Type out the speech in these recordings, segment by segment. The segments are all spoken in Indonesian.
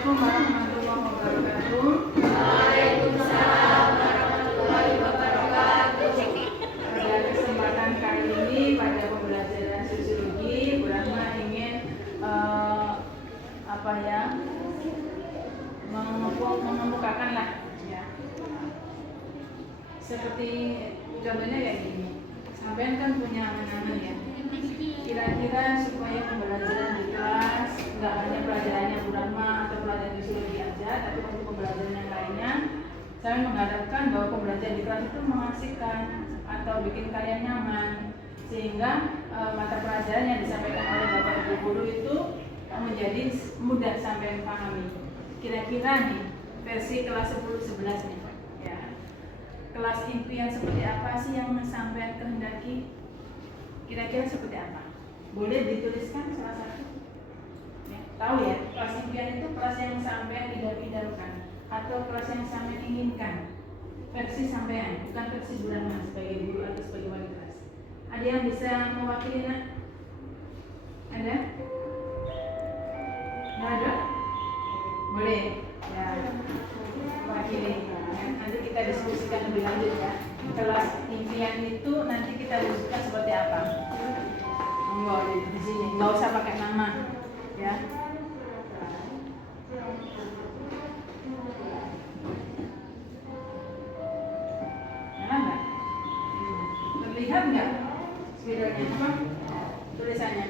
Assalamualaikum warahmatullahi wabarakatuh. Waalaikumsalam warahmatullahi wabarakatuh. Pada kesempatan kali ini pada pembelajaran sosiologi, Bu Rahma ingin mengemukakan lah ya. Seperti contohnya kayak gini. Sampean kan punya angan-angan ya. Kira-kira supaya pembelajaran di kelas nggak hanya pelajarannya Bu Rahma atau pelajaran sosiologi aja, tapi untuk pembelajaran yang lainnya, saya mengharapkan bahwa pembelajaran di kelas itu mengasihkan atau bikin kalian nyaman, sehingga mata pelajaran yang disampaikan oleh Bapak Ibu guru itu menjadi mudah sampai dipahami. Kira-kira nih versi kelas 10-11 nih ya. Kelas impian seperti apa sih yang sampean kehendaki? Kira-kira seperti apa? Boleh dituliskan salah satu? Ya, tahu ya, kelas impian itu kelas yang sampean idam-idamkan atau kelas yang sampean inginkan. Versi sampean, bukan versi Bu Rahma sebagai guru atau sebagai wali kelas. Ada yang bisa mewakili nak? Ada? Nggak ada? Boleh? Ya, mewakili. Ya, nanti kita diskusikan lebih lanjut ya. Kelas impian itu nanti kita diskusikan seperti apa? Enggak di sini, nggak usah pakai nama, ya. Nah, enggak? Terlihat nggak spidolnya? Apa? Tulisannya?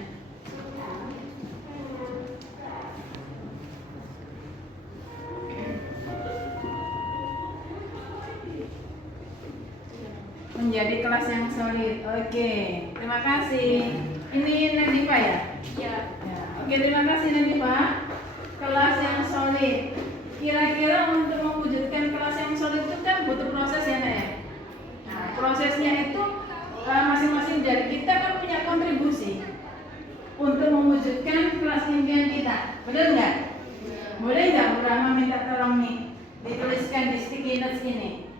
Menjadi kelas yang solid. Oke, terima kasih. Ini Nadifa ya? Ya. Oke, terima kasih Nadifa. Kelas yang solid. Kira-kira untuk mewujudkan kelas yang solid itu kan butuh proses ya, Nak ya? Nah, prosesnya itu masing-masing dari kita kan punya kontribusi untuk mewujudkan kelas impian kita. Benar nggak? Boleh nggak Bu Rahma minta tolong nih dituliskan di sticky notes ini?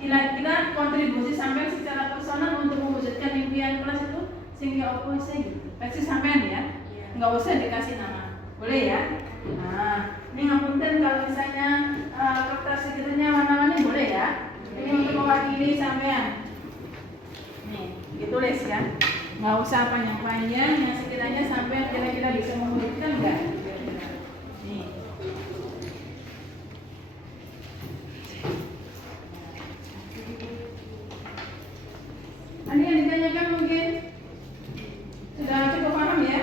Kira-kira kontribusi sampai secara personal untuk mewujudkan impian kelas itu sehingga apa sih gitu. Versi sampean ya, nggak usah dikasih nama, boleh ya? Nah, ini ngapunten kalau misalnya kertas sekiranya warna-warni boleh ya? Ini untuk mewakili sampean. Nih, ditulis ya, nggak usah panjang-panjang, yang sekiranya sampean kira-kira bisa mewujudkan nggak? Nih. Ada yang ditanyakan mungkin? Sudah cukup paham ya?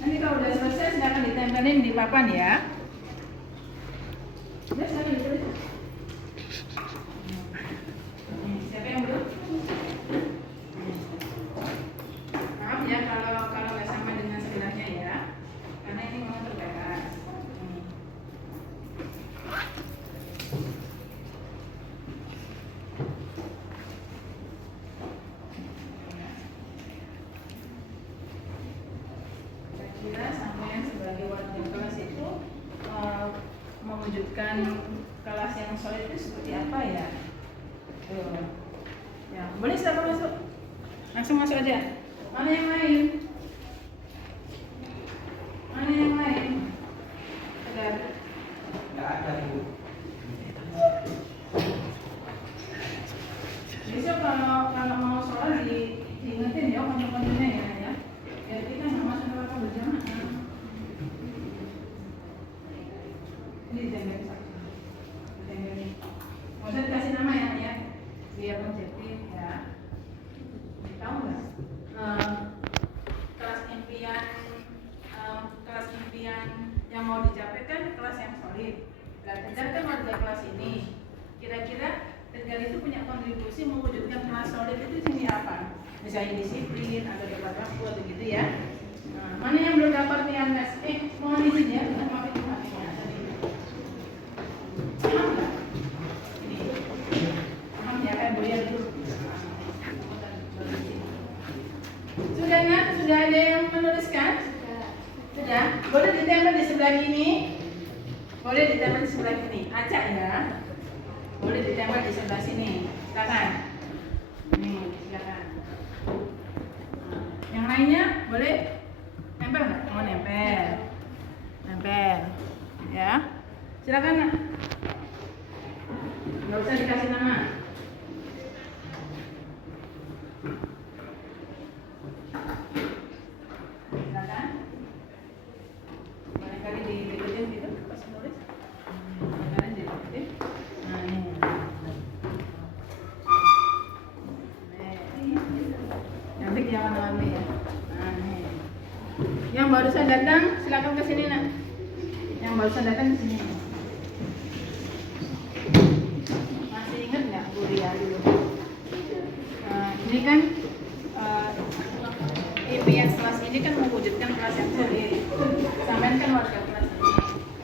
Nanti kalau udah selesai silakan ditempelin di papan ya. Udah silakan ditulis. Siapa yang belum? Maaf ya kalau nggak sama dengan sebelahnya ya, karena ini memang terbatas. Kira sampai sebagai wali kelas itu mewujudkan kelas yang solid itu seperti apa ya? Ya, boleh silakan masuk. Langsung masuk aja. Mana yang lain? Mana yang lain? Ada? Nggak ada, Bu. Besok kalau mau sholat diingetin ya konten-kontennya ya. Biar kita nggak masuk neraka berjamaah. Ini ditempel satu. Ditempel ini. Nggak usah dikasih nama ya. Biar objektif ya. Tahu nggak? Kelas impian yang mau dicapai kan kelas yang solid. Tegar kan warga kelas ini. Kira-kira Tegar itu punya kontribusi mewujudkan kelas solid itu sini apa? Misalnya disiplin atau dapat waktu atau gitu ya. Nah, mana yang belum dapat PMS? Mohon izin ya, kita maafin hatinya tadi. Paham nggak? Ini. Paham ya kan Buya itu? Sudah nak? Sudah ada yang menuliskan? Sudah. Boleh ditempel di sebelah ini? Boleh ditempel di sebelah ini. Acak ya. Boleh ditempel di sebelah sini. Silakan. Nih, silakan. Yang lainnya boleh nempel nggak? Mau nempel. Nempel. Silakan nak. Nggak usah dikasih nama. Silakan. Barangkali dideketin gitu pas nulis. Barangkali dideketin. Nah ini. Cantik ya warna-warni ya. Nah ini. Yang barusan datang silakan ke sini nak. Yang barusan datang ke sini. Masih ingat nggak Bu Ria dulu? Ini kan impian kelas ini kan mewujudkan kelas yang solid. Sampean kan warga kelas ini.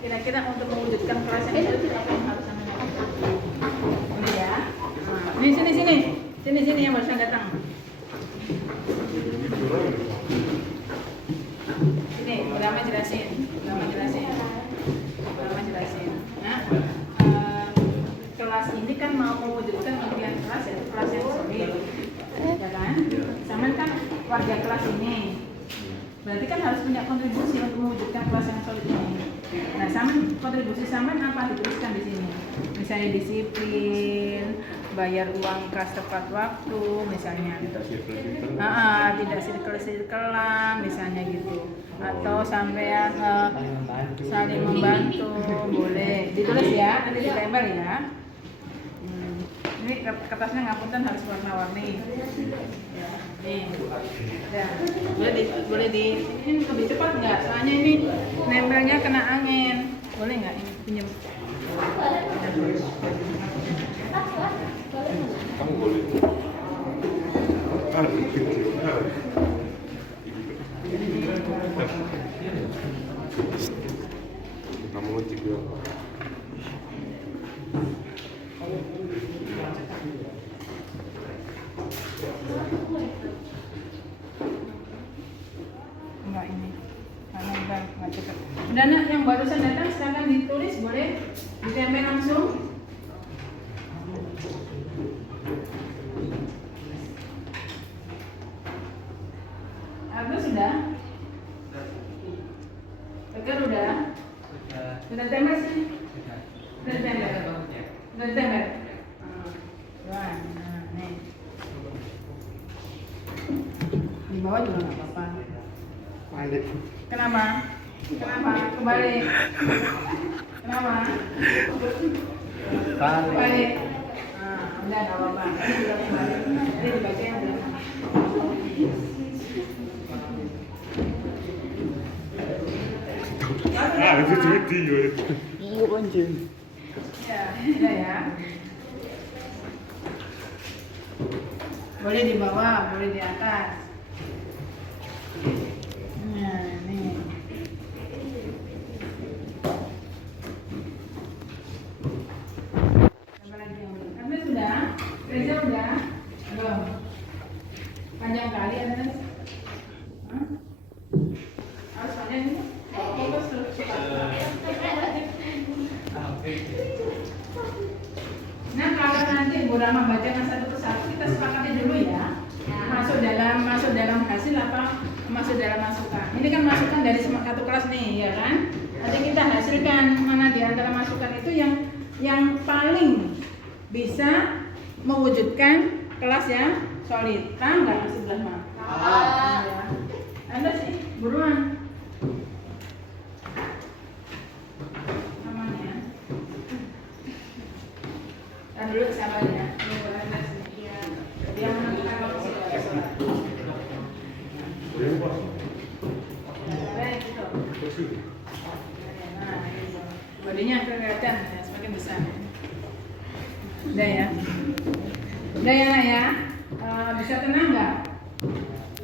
Kira-kira untuk mewujudkan kelas yang solid apa yang harus sampean lakukan? Ini ya. Ini sini yang barusan datang. Ini Brahma jelasin. Nah, kelas ini kan mau mewujudkan impian kelas yaitu kelas yang solid, ya kan? Sampean kan warga kelas ini, berarti kan harus punya kontribusi untuk mewujudkan kelas yang solid ini. Nah, kontribusi sampean apa dituliskan di sini? Misalnya disiplin, bayar uang kas tepat waktu, misalnya. Tidak sirkel-sirkelan, misalnya gitu. Atau sampean saling membantu, boleh ditulis ya, nanti ditempel ya. Ini kertasnya ngapunten harus warna-warni. Ya, nih. Ya, boleh di ini lebih cepat nggak? Soalnya ini nempelnya kena angin. Boleh nggak ini pinjam? Kamu boleh. Kamu ngecek ya. Enggak ini. Nggak cepat. Udah nak yang barusan datang silakan ditulis, boleh ditempel langsung. Agus sudah? Tegar udah? Sudah tempel sih? Sudah tempel? Sudah tempel? Nah, nih. Di bawah juga nggak apa-apa. Kenapa? Kembali. Kenapa? Kembali. Udah nggak apa-apa. Ini juga kembali. Ini dibaca yang belakang. Itu cuti ya. Iya anjing. Ya, udah ya. Boleh di bawah, boleh di atas. Nah, nih. Apa lagi yang belum? Anda sudah? Reza udah? Belum. Panjang kali Anda? Hah? Harus panjang ini? Fokus terus. Nah, kalau nanti Bu Rama bacakan satu persatu, kita sepakati dulu ya. Masuk dalam hasil apa? Masuk dalam masukan. Ini kan masukan dari satu kelas nih, ya kan? Nanti kita hasilkan mana di antara masukan itu yang paling bisa mewujudkan kelas yang solid. Tahu nggak Mas Ibrahim? Ya. Anda sih buruan. Namanya. Tahan dulu sabar ya. Ini boleh sih. Dia menentukan waktu sudah sholat. Nah, bodinya kelihatan ya, semakin besar. Udah ya, Nak ya. Bisa tenang nggak?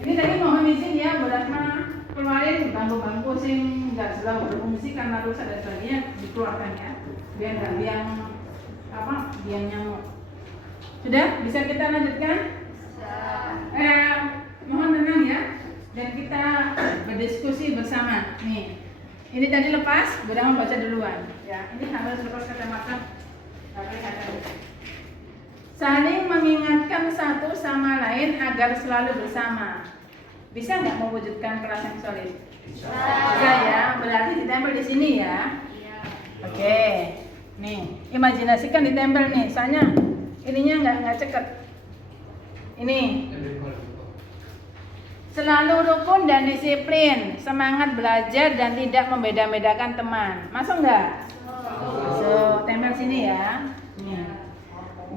Ini tadi mohon izin ya, Bu Ratma keluarin bangku-bangku sing nggak selalu berfungsi karena rusak dan sebagainya dikeluarkan ya, biar nggak biang nyamuk. Sudah, bisa kita lanjutkan? Mohon tenang ya, dan kita berdiskusi bersama. Nih, ini tadi lepas, Bu Ratma baca duluan. Ya, ini harus lepas kacamata. Saling mengingatkan satu sama lain agar selalu bersama. Bisa nggak mewujudkan kelas yang solid? Bisa ya, berarti ditempel di sini ya. Oke. Nih, imajinasikan ditempel nih. Soalnya ininya nggak ceket. Ini. Selalu rukun dan disiplin, semangat belajar dan tidak membeda-bedakan teman. Masuk nggak? Masuk. Tempel sini ya. Nih.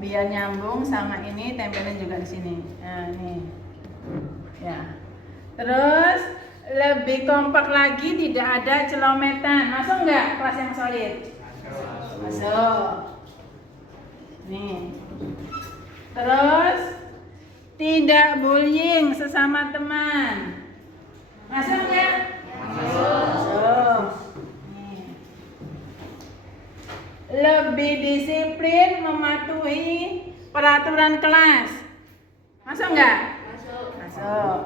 Biar nyambung sama ini, tempelin juga di sini. Nah, nih. Ya. Terus lebih kompak lagi, tidak ada celometan. Masuk nggak kelas yang solid? Masuk. Nih. Terus tidak bullying sesama teman. Masuk nggak? Masuk. Nih. Lebih disiplin mematuhi peraturan kelas. Masuk nggak? Masuk.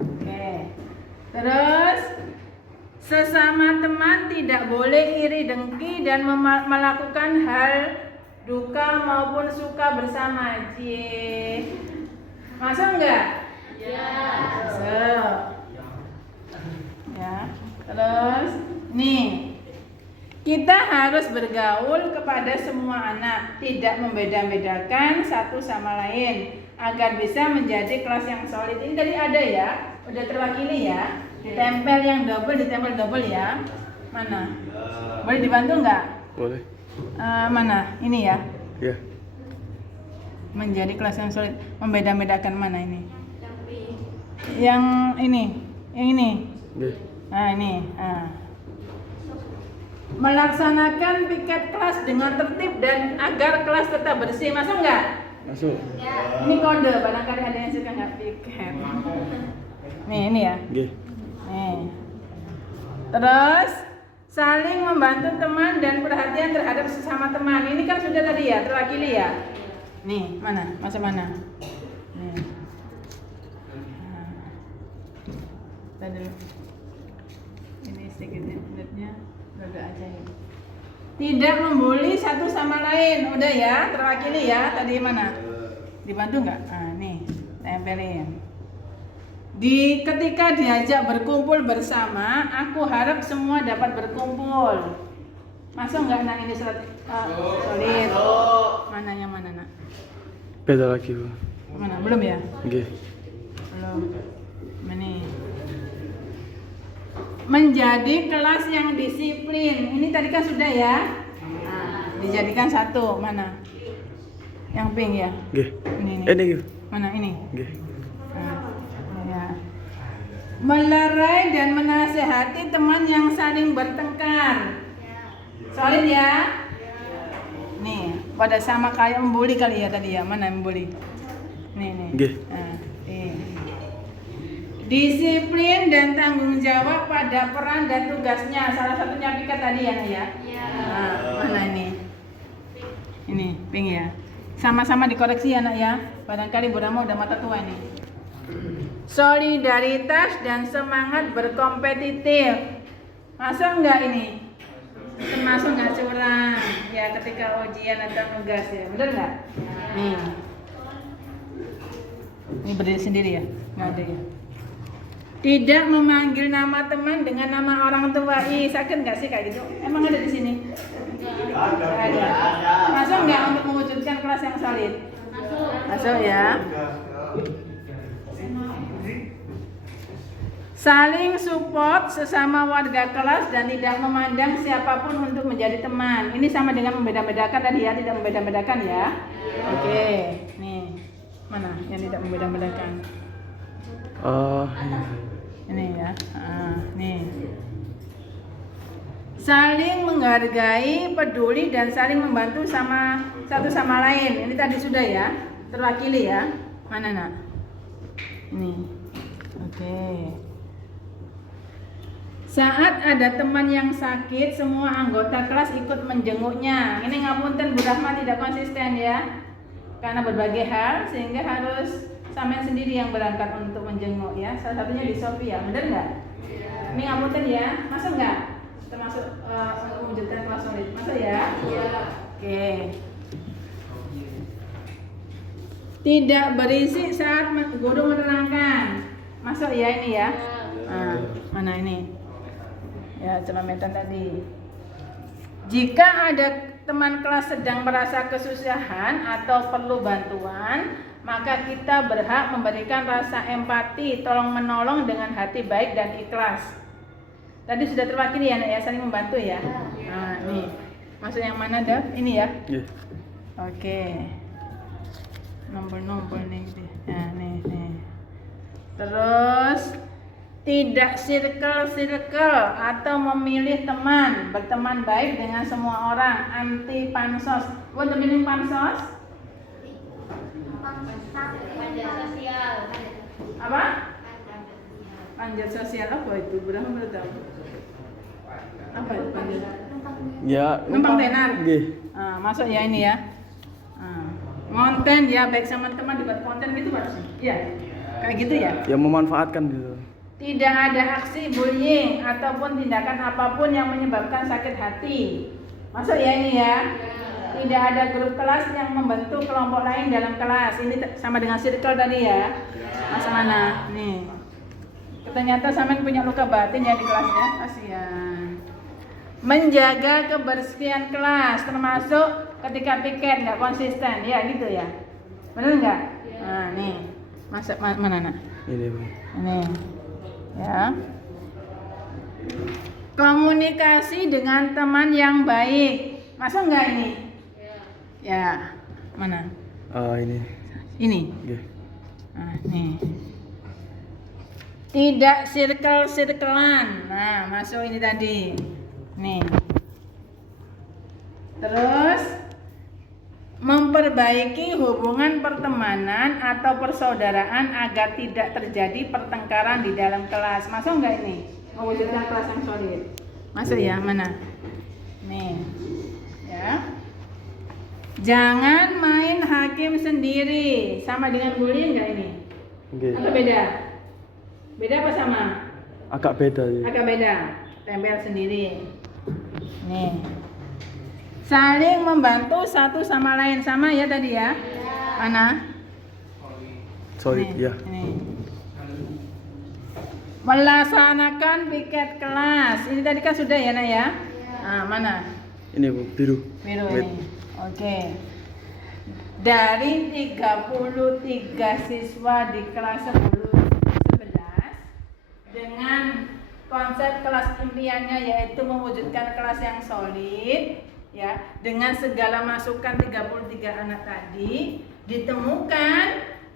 Oke. Terus sesama teman tidak boleh iri dengki dan melakukan hal duka maupun suka bersama. Cie. Masuk nggak? Ya. Masuk. Ya. Terus nih. Kita harus bergaul kepada semua anak, tidak membeda-bedakan satu sama lain agar bisa menjadi kelas yang solid. Ini tadi ada ya, udah terwakili ya. Ditempel yang double, ditempel double ya. Mana? Boleh dibantu nggak? Boleh. Mana? Ini ya. Ya. Menjadi kelas yang solid. Membeda-bedakan mana ini? Yang ini. Yang ini. Ya. Nah ini. Melaksanakan piket kelas dengan tertib dan agar kelas tetap bersih. Masuk nggak? Masuk. Ini kode, barangkali ada yang suka nggak piket. Nih ini ya. Oke. Nih. Terus saling membantu teman dan perhatian terhadap sesama teman. Ini kan sudah tadi ya, terwakili ya. Nih mana? Masuk mana? Nih. Tadi ini sedikit lihatnya. Udah aja ya. Tidak membuli satu sama lain. Udah ya, terwakili ya. Tadi mana? Dibantu nggak? Nah, nih, tempelin. Ketika diajak berkumpul bersama, aku harap semua dapat berkumpul. Masuk nggak nak ini solid? Mana yang mana nak? Beda lagi, Bu. Mana? Belum ya? Oke. Belum. Ini. Menjadi kelas yang disiplin. Ini tadi kan sudah ya. Nah, dijadikan satu. Mana? Yang pink ya. Oke. Ini. Ini. Mana ini? Oke. Nah, ya. Melerai dan menasehati teman yang saling bertengkar. Solid ya. Nih, pada sama kayak membuli kali ya tadi ya. Mana membuli? Nih. Oke. Nah, disiplin dan tanggung jawab pada peran dan tugasnya. Salah satunya piket tadi ya, Nak ya? Nah, mana ini? Ini, pink ya. Sama-sama dikoreksi ya, Nak ya. Barangkali Bu Rama udah mata tua nih. Solidaritas dan semangat berkompetitif. Masuk nggak ini? Termasuk nggak curang? Ya, ketika ujian atau tugas ya. Bener nggak? Nih. Ini berdiri sendiri ya? Nggak ada ya? Tidak memanggil nama teman dengan nama orang tua. Sakit nggak sih kayak gitu? Emang ada di sini? Ada. Masuk nggak untuk mewujudkan kelas yang solid? Masuk ya. Saling support sesama warga kelas dan tidak memandang siapapun untuk menjadi teman. Ini sama dengan membeda-bedakan tadi ya, tidak membeda-bedakan ya. Oke, nih mana yang tidak membeda-bedakan? Ini ya, nih. Saling menghargai, peduli dan saling membantu sama satu sama lain. Ini tadi sudah ya, terwakili ya. Mana nak? Nih, oke. Saat ada teman yang sakit, semua anggota kelas ikut menjenguknya. Ini ngapunten Bu Rahma tidak konsisten ya, karena berbagai hal sehingga harus sampean sendiri yang berangkat untuk menjenguk ya. Salah satunya di Sofia, benar nggak? Ini ngapunten ya, masuk nggak? Termasuk untuk mewujudkan kelas solid, masuk ya? Iya. Oke. Tidak berisik saat guru menerangkan, masuk ya ini ya? Nah, mana ini? Ya, celometan tadi. Jika ada teman kelas sedang merasa kesusahan atau perlu bantuan, maka kita berhak memberikan rasa empati, tolong menolong dengan hati baik dan ikhlas. Tadi sudah terwakili ya, Nak ya, saling membantu ya. Nah, nih. Maksud yang mana, Dev? Ini ya? Iya. Oke. Nombor-nombor nih gitu. Nah, nih. Terus tidak circle atau memilih teman, berteman baik dengan semua orang, anti pansos. What the meaning pansos? Panjat sosial. Apa? Panjat sosial apa itu? Berapa menurut tahu? Apa itu panjat? Ya, Numpang tenar. Nggih. Nah, masuk ya ini ya. Konten ya, baik sama teman dibuat konten gitu Pak. Iya. Kayak gitu ya. Ya memanfaatkan gitu. Tidak ada aksi bullying ataupun tindakan apapun yang menyebabkan sakit hati. Masuk ya ini ya. Tidak ada grup kelas yang membentuk kelompok lain dalam kelas. Ini sama dengan circle tadi ya. Masa mana? Nih. Ternyata sampean punya luka batin ya di kelasnya. Kasihan. Menjaga kebersihan kelas termasuk ketika piket nggak konsisten ya gitu ya. Benar nggak? Nah nih. Masa mana nak? Ini, Bu. Ini. Ya. Komunikasi dengan teman yang baik. Masuk nggak ini? Ya. Mana? Ini. Ini. Nggih. Nah, nih. Tidak circle-circlean. Nah, masuk ini tadi. Nih. Terus memperbaiki hubungan pertemanan atau persaudaraan agar tidak terjadi pertengkaran di dalam kelas. Masuk nggak ini? Mewujudkan kelas yang solid. Masuk ya? Mana? Nih. Ya. Jangan main hakim sendiri. Sama dengan bullying nggak ini? Nggih. Atau beda? Beda apa sama? Agak beda ya. Agak beda. Tempel sendiri. Nih. Saling membantu satu sama lain. Sama ya tadi ya? Mana? Solid Nih, ya. ini. Melaksanakan piket kelas. Ini tadi kan sudah ya, Nak ya? Nah, mana? Ini, Bu, biru. Biru Wait. ini. Oke. Dari 33 siswa di kelas 10-11 dengan konsep kelas impiannya yaitu mewujudkan kelas yang solid ya, dengan segala masukan 33 anak tadi ditemukan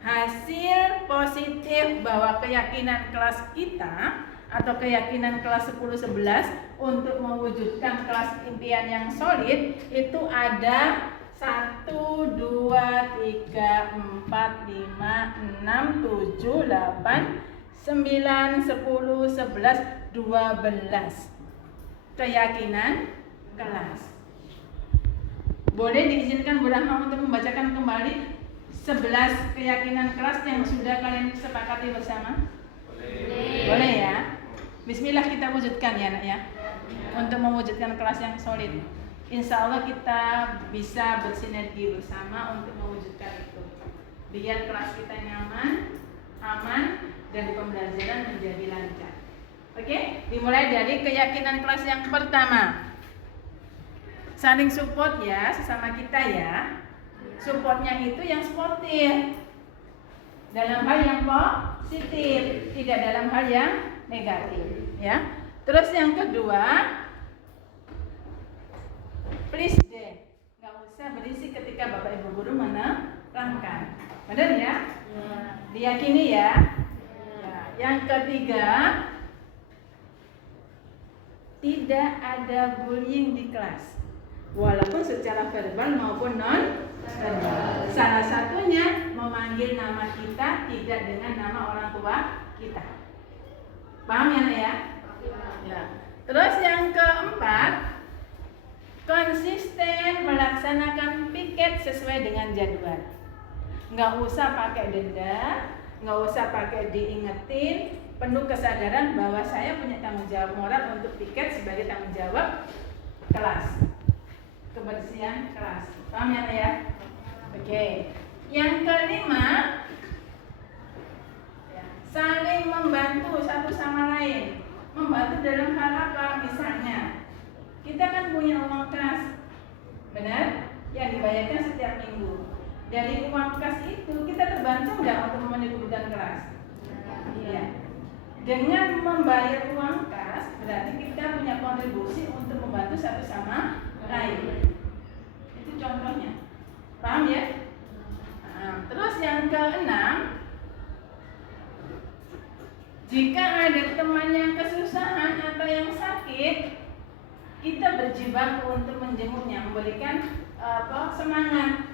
hasil positif bahwa keyakinan kelas kita atau keyakinan kelas 10-11 untuk mewujudkan kelas impian yang solid itu ada 1, 2, 3, 4, 5, 6, 7, 8, 9, 10, 11, 12 keyakinan kelas. Boleh diizinkan Bu Rahma untuk membacakan kembali 11 keyakinan kelas yang sudah kalian sepakati bersama? Boleh ya. Bismillah kita wujudkan ya Nak ya. Untuk mewujudkan kelas yang solid. Insya Allah kita bisa bersinergi bersama untuk mewujudkan itu. Biar kelas kita nyaman, aman, dan pembelajaran menjadi lancar. Oke, dimulai dari keyakinan kelas yang pertama. Saling support ya sesama kita ya. Supportnya itu yang sportif, dalam hal yang positif, tidak dalam hal yang negatif ya. Terus yang kedua, please deh, nggak usah berisik ketika Bapak Ibu guru menerangkan. Benar ya? Diyakini ya. Yang ketiga, tidak ada bullying di kelas, walaupun secara verbal maupun non verbal. Salah satunya memanggil nama kita tidak dengan nama orang tua kita. Paham ya Nak ya? Ya. Terus yang keempat, konsisten melaksanakan piket sesuai dengan jadwal. Nggak usah pakai denda, nggak usah pakai diingetin, penuh kesadaran bahwa saya punya tanggung jawab moral untuk piket sebagai tanggung jawab kelas, kebersihan kelas. Paham ya Nak ya? Oke. Yang kelima, saling membantu satu sama lain. Membantu dalam hal apa? Misalnya kita kan punya uang kas, benar? Yang dibayarkan setiap minggu. Dari uang kas itu kita terbantu nggak untuk memenuhi kebutuhan kelas? Iya. Dengan membayar uang kas berarti kita punya kontribusi untuk membantu satu sama lain. Itu contohnya. Paham ya? Nah, terus yang keenam, jika ada teman yang kesusahan atau yang sakit, kita berjibaku untuk menjenguknya, memberikan semangat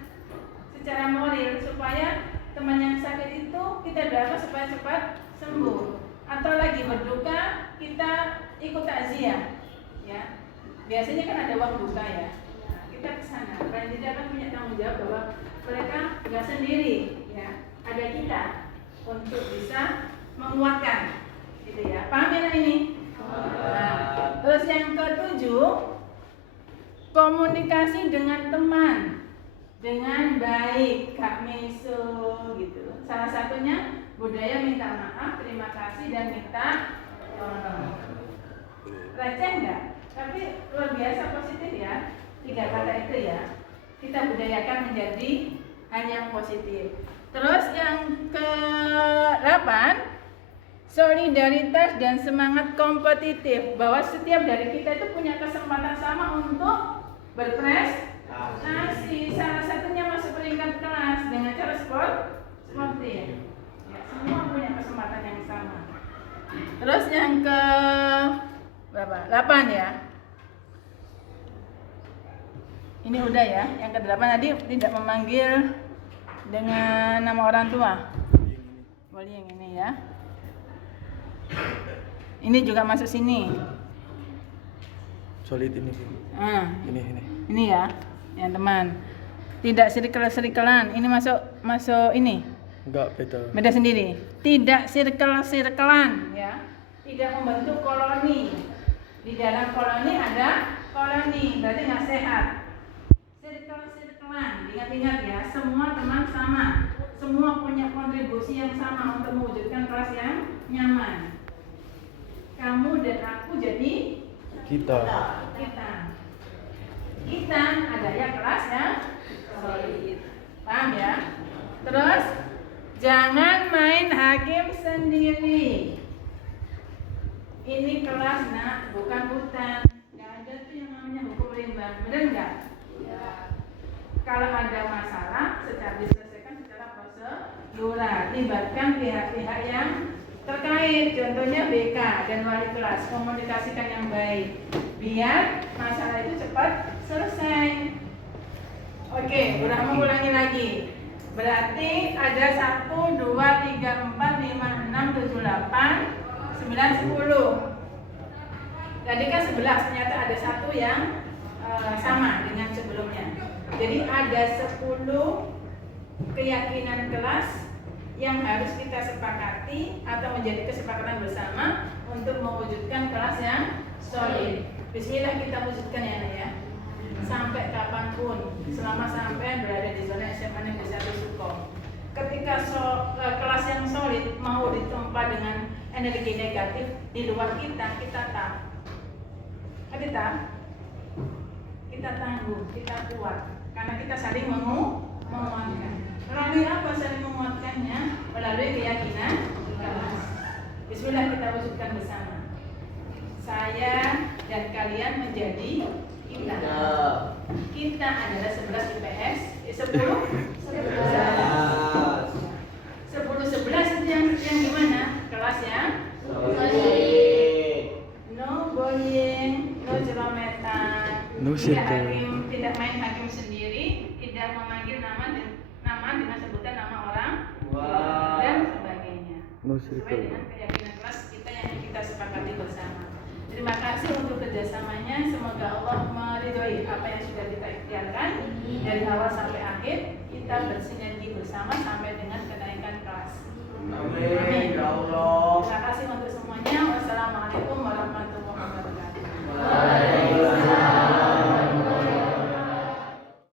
secara moral supaya teman yang sakit itu kita doakan supaya cepat sembuh. Atau lagi berduka, kita ikut takziah, ya. Biasanya kan ada uang duka ya. Nah, kita ke sana. Panitia kan punya tanggung jawab bahwa mereka nggak sendiri, ya. Ada kita untuk bisa menguatkan, gitu ya. Paham ya ini? Nah, terus yang ketujuh, komunikasi dengan teman dengan baik, Kak Meso, gitu. Salah satunya budaya minta maaf, terima kasih dan minta receh enggak? Tapi luar biasa positif ya. 3 kata itu ya. Kita budayakan menjadi hanya yang positif. Terus yang ke-8, solidaritas dan semangat kompetitif, bahwa setiap dari kita itu punya kesempatan sama untuk berprestasi. Salah satunya masuk peringkat kelas dengan cara sportif. Ya, semua punya kesempatan yang sama. Terus yang ke berapa? 8 ya. Ini udah ya. Yang ke-8 tadi tidak memanggil dengan nama orang tua. Boleh yang ini ya. Ini juga masuk sini. Solid ini. Ini. Ini ya, yang teman. Tidak circle-circlean. Ini masuk ini. Enggak, beda. Beda sendiri. Tidak circle-circlean ya. Tidak membentuk koloni. Di dalam koloni ada koloni, berarti nggak sehat. Circle-circlean. Ingat-ingat ya, semua teman sama. Semua punya kontribusi yang sama untuk mewujudkan kelas yang nyaman. Kamu dan aku jadi Kita. Kita adanya kelas yang solid. Paham ya? Terus jangan main hakim sendiri. Ini kelas nak, bukan hutan. Gak ada tuh yang namanya hukum rimba. Benar nggak? Ya. Kalau ada masalah, diselesaikan secara prosedural. Libatkan pihak-pihak yang terkait, contohnya BK dan wali kelas, komunikasikan yang baik biar masalah itu cepat selesai. Oke, udah mau ulangi lagi. Berarti ada 1, 2, 3, 4, 5, 6, 7, 8, 9, 10. Tadi kan 11, ternyata ada 1 yang sama dengan sebelumnya. Jadi ada 10 keyakinan kelas yang harus kita sepakati atau menjadi kesepakatan bersama untuk mewujudkan kelas yang solid. Bismillah kita wujudkan ya Nak ya. Sampai kapanpun, selama sampai berada di zona SMA Negeri 1 Suko. Ketika kelas yang solid mau ditempa dengan energi negatif di luar kita tahu. Kita tangguh, kita kuat, karena kita saling menguatkan. Melalui apa saling menguatkannya? Melalui keyakinan kelas. Bismillah kita wujudkan bersama. Saya dan kalian menjadi kita. Kita adalah 11 IPS. 10-11 itu yang gimana? Kelas yang no bullying, no celometan, No tidak main hakim sendiri, tidak memanggil nama dengan sebutan nama orang dan sebagainya. Sesuai dengan keyakinan kelas kita yang kita sepakati bersama. Terima kasih untuk kerjasamanya. Semoga Allah meridhoi apa yang sudah kita ikhtiarkan dari awal sampai akhir. Kita bersinergi bersama sampai dengan kenaikan kelas. Amin.